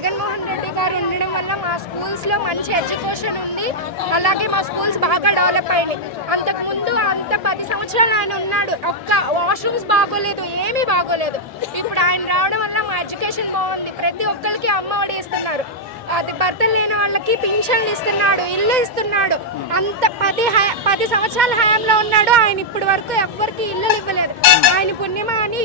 జగన్మోహన్ రెడ్డి గారు ఉండడం వల్ల మా స్కూల్స్లో మంచి ఎడ్యుకేషన్ ఉంది. అలాగే మా స్కూల్స్ బాగా డెవలప్ అయినాయి. అంతకుముందు 10 సంవత్సరాలు ఆయన ఉన్నాడు, ఒక్క వాష్రూమ్స్ బాగోలేదు, ఏమీ బాగోలేదు. ఇప్పుడు ఆయన రావడం వల్ల మా ఎడ్యుకేషన్ బాగుంది. ప్రతి ఒక్కరికి అమ్మఒడి ఇస్తున్నారు. అది భర్తలు లేని వాళ్ళకి పింఛన్లు ఇస్తున్నాడు, ఇల్లు ఇస్తున్నాడు. అంత 10 సంవత్సరాల హయాంలో ఉన్నాడు ఆయన. ఇప్పటి వరకు ఎవ్వరికి ఇల్లు ఇవ్వలేదు. ఆయన పుణ్యమా అని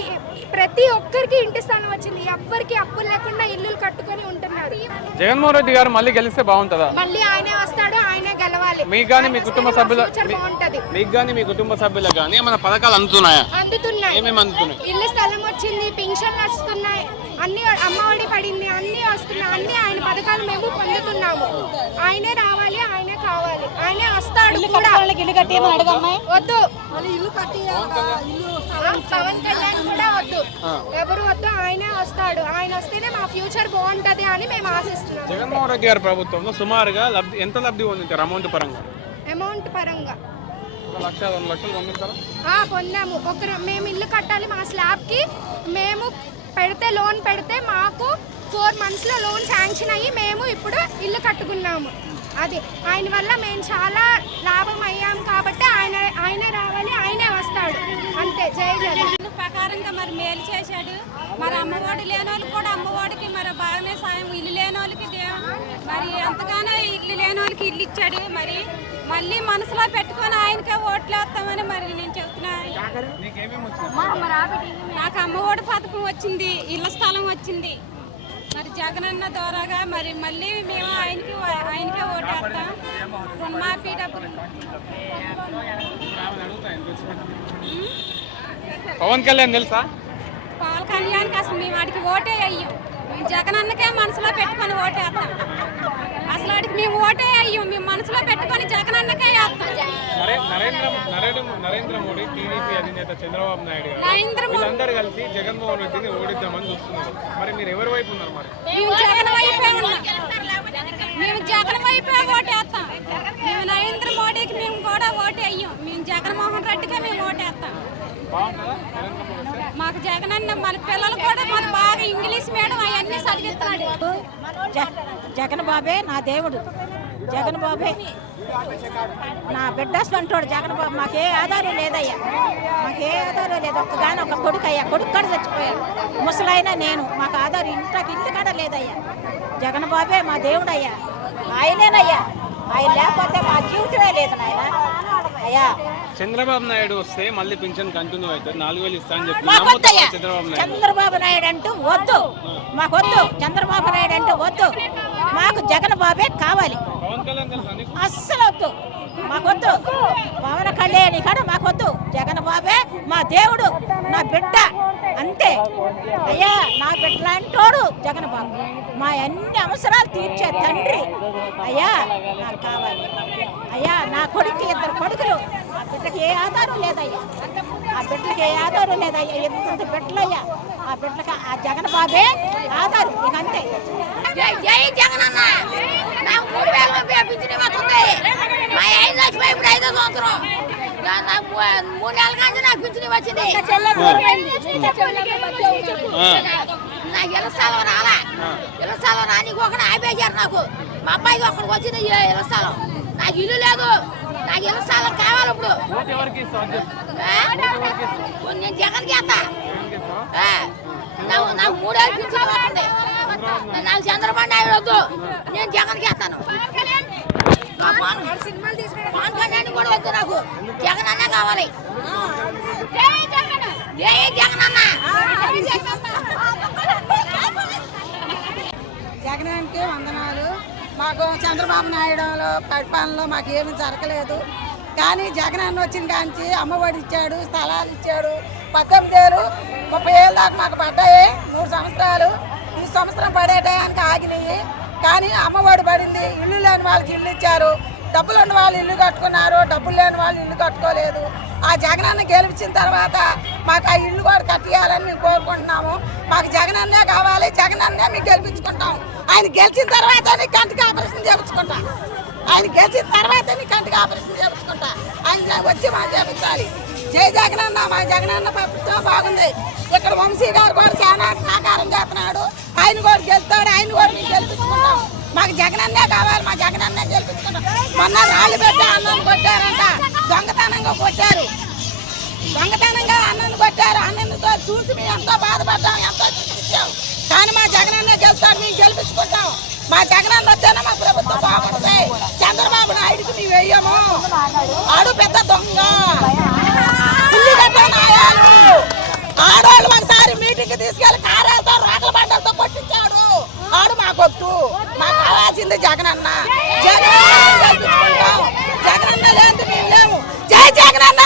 ప్రతి ఒక్కరికి ఇంటి స్థానం వచ్చింది. ఎవ్వరికి అప్పులు లేకుండా ఇల్లులు కట్టుకొని ఉంటున్నారు. జగన్మోహన్ రెడ్డి గారు మళ్ళీ గెలిస్తే బాగుంటుందా? మళ్ళీ ఆయనే వస్తాడు, ఆయనే గెలవాలి. మీకు కానీ మీ కుటుంబ సభ్యులకు కానీ ఏమైనా పథకాలు అందుతున్నాయా? అందుతున్నాయి. ఏమేమి అందుతున్నాయి? ఇల్లు స్థలం వచ్చింది, పింఛన్లు వస్తున్నాయి, అన్ని అమ్మఒడి పడింది, అన్ని వస్తున్నాయి. అన్ని ఆయన పథకాలు మేము పొందుతున్నాము. ఆయనే రావాలి, ఆయనే కావాలి, ఆయనే వస్తాడు కూడా. వద్దు, పవన్ కళ్యాణ్ కూడా వద్దు, ఎవరు వద్దు, ఆయనే వస్తాడు. ఆయన వస్తేనే మా ఫ్యూచర్ బాగుంటది అని మేము ఆశిస్తున్నాం. జగన్మోహన్ రెడ్డి గారి ప్రభుత్వంలో సుమారుగా ఎంత లబ్ధి పొందుతారు? అమౌంట్ పరంగా 1,00,000 2 లక్షలు పొందాము. మేము ఇల్లు కట్టాలి, మా స్లాబ్కి మేము లోన్ పెడితే మాకు 4 monthsలో లోన్ శాంక్షన్ అయ్యి మేము ఇప్పుడు ఇల్లు కట్టుకున్నాము. అది ఆయన వల్ల మేము చాలా లాభం అయ్యాము. కాబట్టి ఆయనే రావాలి, ఆయనే వస్తాడు. అంతే. జై జగన్ ప్రకారంగా మరి మేలు చేశాడు. మరి అమ్మఒడి లేని వాళ్ళకి కూడా అమ్మఒడికి మరి బాగానే సాయం, ఇల్లు లేని వాళ్ళకి మరి ఎంతగానో ఇల్లు లేని వాళ్ళకి ఇల్లు ఇచ్చాడు. మరి మళ్ళీ మనసులో పెట్టుకొని ఆయనకే ఓట్లు వేస్తామని మరి నేను చెప్తున్నా. నాకు అమ్మఒడి పథకం వచ్చింది, ఇళ్ల స్థలం వచ్చింది. మరి జగనన్న ద్వారాగా మరి మళ్ళీ మేము ఆయనకే ఓటేస్తాం. రుణమాఫీ డబ్బులు పవన్ కళ్యాణ్ తెలుసా? పవన్ కళ్యాణ్కి అసలు మేము వాడికి ఓటే అయ్యాం. మేము జగనన్నకే మనసులో పెట్టుకొని ఓటేస్తాం. అసలు వాడికి మేము ఓటే అయ్యాం. మేము మనసులో పెట్టుకొని జగనన్నకే వేస్తాం. నరేంద్ర మోడీ, టీడీపీ అధినేత చంద్రబాబు నాయుడు అందరూ కలిసి జగన్మోహన్ రెడ్డిని ఓడిద్దామని చూస్తున్నారు. మరి మీరు ఎవరి వైపు ఉన్నారు? మరి మేము జగన్ వైపే ఉన్నాం. మేము జగన్ వైపే ఓటేస్తాం. మేము నరేంద్ర మోడీకి మేము కూడా ఓటే అయ్యాం. మేము జగన్మోహన్ రెడ్డికే మేము ఓటేస్తాం. మాకు జగనన్న మన పిల్లలు కూడా మన బాగా ఇంగ్లీష్ మీడియం అవన్నీ చదివిస్తున్నాడు. జగన్ బాబే నా దేవుడు. జగన్ బాబే నా బిడ్డ అంటాడు. జగన్ బాబు మాకే ఆధారం లేదయ్యా, మాకే ఆధారం లేదు. ఒక కొడుకు అయ్యా, కొడుకు కూడా చచ్చిపోయాడు. ముసలైనా నేను, మాకు ఆధారం ఇల్లు కూడా లేదయ్యా. జగన్ బాబే మా దేవుడు అయ్యా, ఆయనేనయ్యా. ఆయన లేకపోతే మా జీవితమే లేదు నాయన అయ్యా. చంద్రబాబు నాయుడు వస్తే మళ్ళీ పింఛన్ కంటిన్యూ అవుతుంది, 4,000 ఇస్తా అని చెప్పి చంద్రబాబు నాయుడు అంటూ వద్దు, మాకు వద్దు. చంద్రబాబు నాయుడు అంటూ వద్దు, మాకు జగన్ బాబే కావాలి. అస్సలు వద్దు, మాకొద్దు. పవన్ కళ్యాణ్ కూడా మాకొద్దు. జగన్ బాబే మా దేవుడు, నా బిడ్డ, అంతే అయ్యా. నా బిడ్డ లాంటోడు జగన్ బాబు. మా అన్ని అవసరాలు తీర్చే తండ్రి అయ్యా, నాకు కావాలి అయ్యా. నా కొడుకు 2 కొడుకులు. ఆ బిడ్డకి ఏ ఆధారం లేదయ్యా, ఆ బిడ్డకి ఏ ఆధారం లేదయ్యా. ఎంత బిడ్డలయ్యా, ఆ బిడ్డకి ఆ జగన్ బాబే ఆధారం. ఇక అంతే. జై జగన్ అన్న. నాకు 3,000 పింఛన్ వస్తుంది. మా ఆయన చచ్చిపోయి ఇప్పుడు 5వ సంవత్సరం. నాకు 3 నెలల కానీ నాకు పింఛన్ వచ్చింది. నాకు ఇళ్ల స్థలం రాలా. ఇళ్ల స్థలం రాని ఒకటి ఆపేశారు. నాకు మా అబ్బాయికి ఒకటికి వచ్చింది ఇళ్ల స్థలం. నాకు ఇల్లు లేదు, నాకు ఇళ్ల స్థలం కావాలి. ఇప్పుడు నేను జగన్కి వేస్తా. నాకు 3 ఏళ్ళు పింఛన్ వస్తుంది. నాకు చంద్రబాబు నాయుడు వద్దు, నేను జగన్కి వేస్తాను. పవన్ కళ్యాణ్ కూడా వద్దు, నాకు జగన్ అన్న కావాలి. జై జగన్ అన్న. జగనానికి వందనాలు. మాకు చంద్రబాబు నాయుడు పరిపాలనలో మాకు ఏమీ జరగలేదు. కానీ జగనన్న వచ్చిన కాంచి అమ్మఒడి ఇచ్చాడు, స్థలాలు ఇచ్చాడు. 18 ఏళ్ళు 30 ఏళ్ళ దాకా మాకు పడ్డాయి. 3 సంవత్సరాలు. ఈ సంవత్సరం పడే టయానికి ఆగినాయి. కానీ అమ్మఒడి పడింది. ఇల్లు లేని వాళ్ళకి ఇల్లు ఇచ్చారు. డబ్బులు ఉన్న వాళ్ళు ఇల్లు కట్టుకున్నారు, డబ్బులు లేని వాళ్ళు ఇల్లు కట్టుకోలేదు. ఆ జగనన్న గెలిపించిన తర్వాత మాకు ఆ ఇల్లు కూడా కట్టియాలని మేము కోరుకుంటున్నాము. మాకు జగనన్నే కావాలి, జగనన్నే మేము గెలిపించుకుంటాం. ఆయన గెలిచిన తర్వాత కంటికి ఆపరేషన్ చేయించుకుంటా. ఆయన గెలిచిన తర్వాత కంటికి ఆపరేషన్ చేయించుకుంటా. ఆయన వచ్చి మాకు చేయించాలి. జై జగనన్న, మా జగనన్న ప్రభుత్వం బాగుంది. ఇక్కడ వంశీ గారు కూడా చాలా సహకారం చేస్తున్నాడు. ఆయన కూడా గెలుస్తాడు, ఆయన కూడా మేము గెలిపించుకుంటాం. మాకు జగనన్నే కావాలి, మా జగనన్నే గెలిపించుకుంటాం. మొన్న రాళ్ళు పెట్టి అన్నం కొట్టారంట, దొంగతనంగా కొట్టారు, దొంగతనంగా అన్నను కొట్టారు. అన్నతో చూసి మేము ఎంతో బాధపడ్డాం, ఎంతో చూపించాం. కానీ మా జగనన్నే గెలుస్తాడు, మేము గెలిపించుకుంటాం. మా జగనన్న వస్తేనే మా ప్రభుత్వం బాగుంటుంది. చంద్రబాబు నాయుడుకి మేము వెయ్యము, ఆడు పెద్ద దొంగ. ఆడవాళ్ళు ఒకసారి మీటింగ్ తీసుకెళ్లి కారాలతో రోడ్ల బండలతో కొట్టించాడు. ఆడు మాకొద్దు, మాకు కావాల్సింది జగనన్న. జగనన్న లేదు మేము లేము. జై జగనన్న.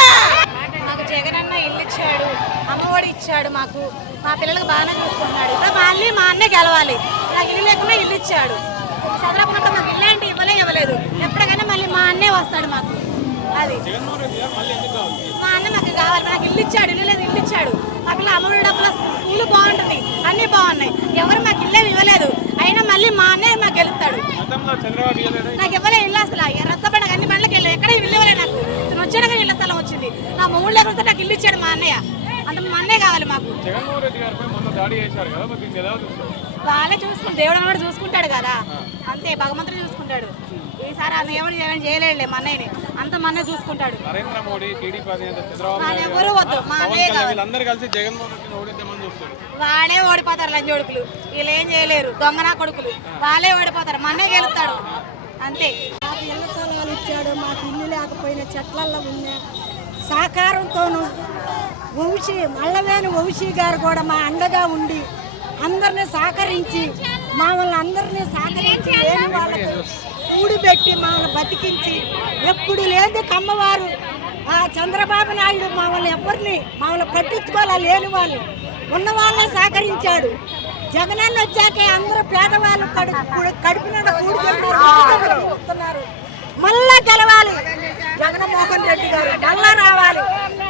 మాకు జగనన్న ఇల్లు ఇచ్చాడు, అమ్మఒడి ఇచ్చాడు, మాకు మా పిల్లలకు బాగానే చూసుకుంటున్నాడు. ఇప్పుడు మళ్ళీ మా అన్నే గెలవాలి. నాకు ఇల్లు లేకుండా ఇల్లు ఇచ్చాడు. చదవకుండా మాకు ఇల్లు అంటే ఇవ్వలేదు. ఎప్పటికైనా మళ్ళీ మా అన్నే వస్తాడు మాకు. అది మా అన్న మాకు కావాలి. నాకు ఇల్లు ఇచ్చాడు, ఇల్లు లేదు ఇల్లు ఇచ్చాడు. మా పిల్లలు అమ్మఒడి డబ్బులు, స్కూల్ బాగుంటుంది, అన్నీ బాగున్నాయి. ఎవరు మాకు ఇల్లు ఇవ్వలేదు. అయినా మళ్ళీ మా అన్నే మాకు గెలుస్తాడు. నాకు ఇవ్వలే ఇల్లు అసలు. రద్దపడ అన్ని బండ్లకి వెళ్ళాను, ఎక్కడ ఇల్లు ఇవ్వలేదు నాకు. వచ్చాక ఇళ్ళ స్థలం వచ్చింది. నా మొగుడు లేకపోతే నాకు ఇల్లు ఇచ్చాడు మా అన్నయ్య. అంటే మా అన్నయ్య కావాలి మాకు. వాళ్ళే చూసుకుంటాడు, దేవుడు అన్నవాడు చూసుకుంటాడు కదా, అంతే భగవంతుడు చూసుకుంటాడు. ఈసారి అన్న ఎవరు చేయలేడులే మా అన్నయ్యని, అంత మా అన్నయ్య చూసుకుంటాడు. నరేంద్ర మోడీ, టీడీపీ ఎవరు వద్దు, మా అన్నయ్య కలిసి జగన్మోహన్ రెడ్డిని ఓడిద్దామని చూస్తారు. వాళ్ళే ఓడిపోతారు, లంజోడుకులు. వీళ్ళు ఏం చేయలేరు, దొంగనా కొడుకులు. వాళ్ళే ఓడిపోతారు, మా అన్నయ్య గెలుస్తాడు అంతే. మాకు ఇళ్ళ స్థలాలు ఇచ్చాడు, మాకు ఇల్లు లేకపోయినా చెట్లల్లో ఉన్న సహకారంతోనూ మల్లవేణి వంశీ గారు కూడా మా అండగా ఉండి అందరినీ సహకరించి మమ్మల్ని అందరినీ సహకరించి వాళ్ళకి ఊడిపెట్టి మమ్మల్ని బతికించి ఎప్పుడు లేదు కమ్మవారు. ఆ చంద్రబాబు నాయుడు మమ్మల్ని పట్టించుకోవాలా, లేని వాళ్ళు ఉన్న వాళ్ళే సహకరించాడు. జగనన్న వచ్చాక అందరూ పేదవాళ్ళు కడుపున కూడుతున్నారు. మళ్ళా గెలవాలి జగన్మోహన్ రెడ్డి గారు, మళ్ళా రావాలి.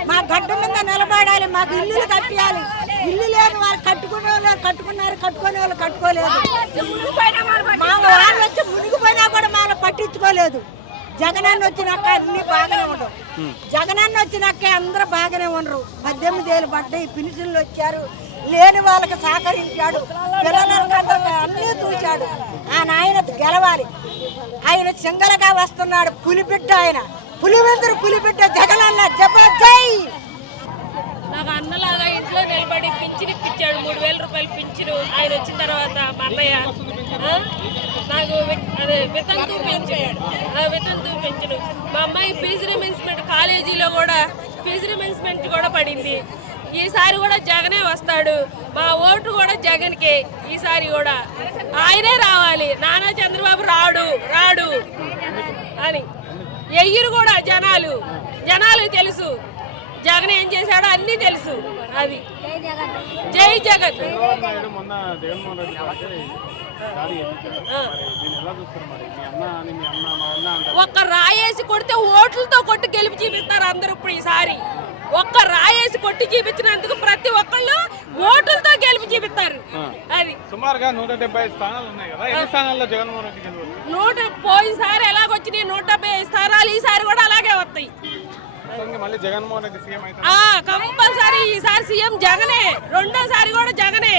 మా గడ్డ మీద నిలబడాలి, మాకు ఇల్లులు కట్టియాలి. ఇల్లు లేని వాళ్ళు కట్టుకునే వాళ్ళు కట్టుకున్నారు, కట్టుకునే వాళ్ళు కట్టుకోలేదు. మా వాళ్ళు వచ్చి మునిగిపోయినా కూడా మనం పట్టించుకోలేదు. జగనన్న వచ్చినాక అన్ని బాగానే ఉండవు. జగనన్న వచ్చినాక అందరూ బాగానే ఉండరు. 18 ఏళ్ళు పడ్డాయి, పెన్షన్లు వచ్చారు, లేని వాళ్ళకి సహకరించాడు, పిల్లలందరికీ అన్నీ చూశాడు. ఆ నాయన గెలవాలి. ఆయన సింగలగా వస్తున్నాడు, పులిబిడ్డ. ఆయన పులిబిడ్డ జగనన్న. జై. నాకు అన్నలాగా ఇంట్లో నిలబడి పింఛన్ ఇప్పించాడు, 3000 రూపాయలు పింఛను. ఆయన వచ్చిన తర్వాత మా అన్నయ్య నాకు వితంతు పెంచును. మా అమ్మాయి ఫీజు రిమెన్స్మెంట్, కాలేజీలో కూడా ఫీజు రిమెన్స్మెంట్ కూడా పడింది. ఈసారి కూడా జగనే వస్తాడు, మా ఓటు కూడా జగన్కే. ఈసారి కూడా ఆయనే రావాలి, నానా చంద్రబాబు రాడు అని ఎయ్యరు కూడా జనాలు తెలుసు. జగన్ ఏం చేశాడో అన్నీ తెలుసు. అది జై జగన్. ఒక్క రాయేసి కొడితే ఓట్లతో కొట్టి గెలిపి చూపిస్తారు అందరూ. ఇప్పుడు ఈసారి ఒక్క రాయేసి కొట్టి చూపించినందుకు ప్రతి ఒక్కళ్ళు ఓట్లతో గెలిపి చూపిస్తారు. అది సుమారుగా 175 స్థానాలు ఉన్నాయి కదా, ఎన్ని స్థానాల్లో జగన్మోహన్ రెడ్డి గెలుస్తారు? పోయినసారి ఎలాగొచ్చినాయి 175 స్థానాలు, ఈసారి కూడా అలాగే వస్తాయి. మళ్ళీ జగన్మోహన్ రెడ్డి సీఎం అయితే కంపల్సరీ ఈసారి సీఎం జగనే, రెండోసారి కూడా జగనే.